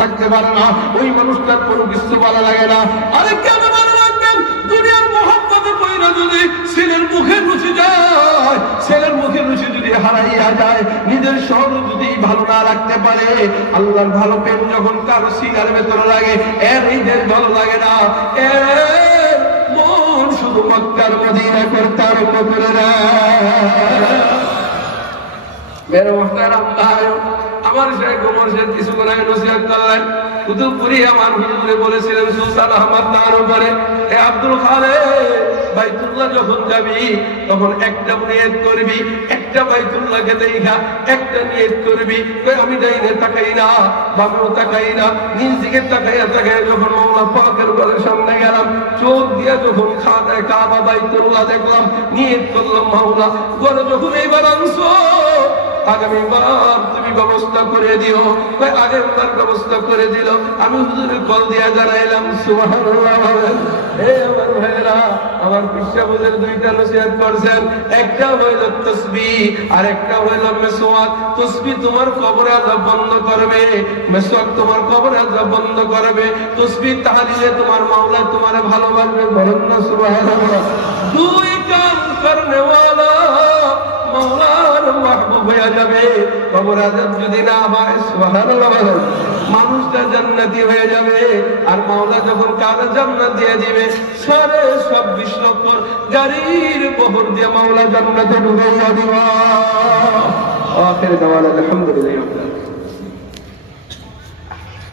থাকতে পারে না, ওই মানুষটার কোনো কিছু ভালো লাগে না। আরে কেন নিজের যদি ভালো না রাখতে পারে, আল্লাহর ভালো প্রেম যখন কারও সিগার ভেতরে লাগে এর ঈদের ভালো লাগে না। এর মন শুধু মক্কার মদিনা করতে মেরে মোহতারাম ভাই আমার শেখ না, বামেও তাকাই যখন মৌলা পাকের ঘরের সামনে গেলাম, চোখ দিয়া যখন খাতায় কাবা বাইতুল্লাহ দেখলাম, নিয়ত করলাম মাওলা। ঘরে যখন এইবার আগামীবার তুমি ব্যবস্থা করে দিও। আগের বার ব্যবস্থা করে দিল। আমি হুজুরের কল দিয়া জানাইলাম, সুবহানাল্লাহ। হে আমার ভাইরা আমার পিসাবুদের দুইটা নসিহত করছেন। একটা হইল তসবি আর একটা হইল মেসওয়াক। তসবি তোমার তোমার ভালোবাসবে দুই হয়ে যাবে। কবর আজাব যদি না হয়, সুবহানাল্লাহ। মানুষটা জান্নাতি হয়ে যাবে। আর মাওলা যখন কার জান্নাত দিয়ে দিবে সাড়ে ছাব্বিশ লক্ষ গাড়ির বহর দিয়ে মাওলা জান্নাতে ঢুকাইয়া দিবা। আখির দাওয়ানা আলহামদুলিল্লাহ।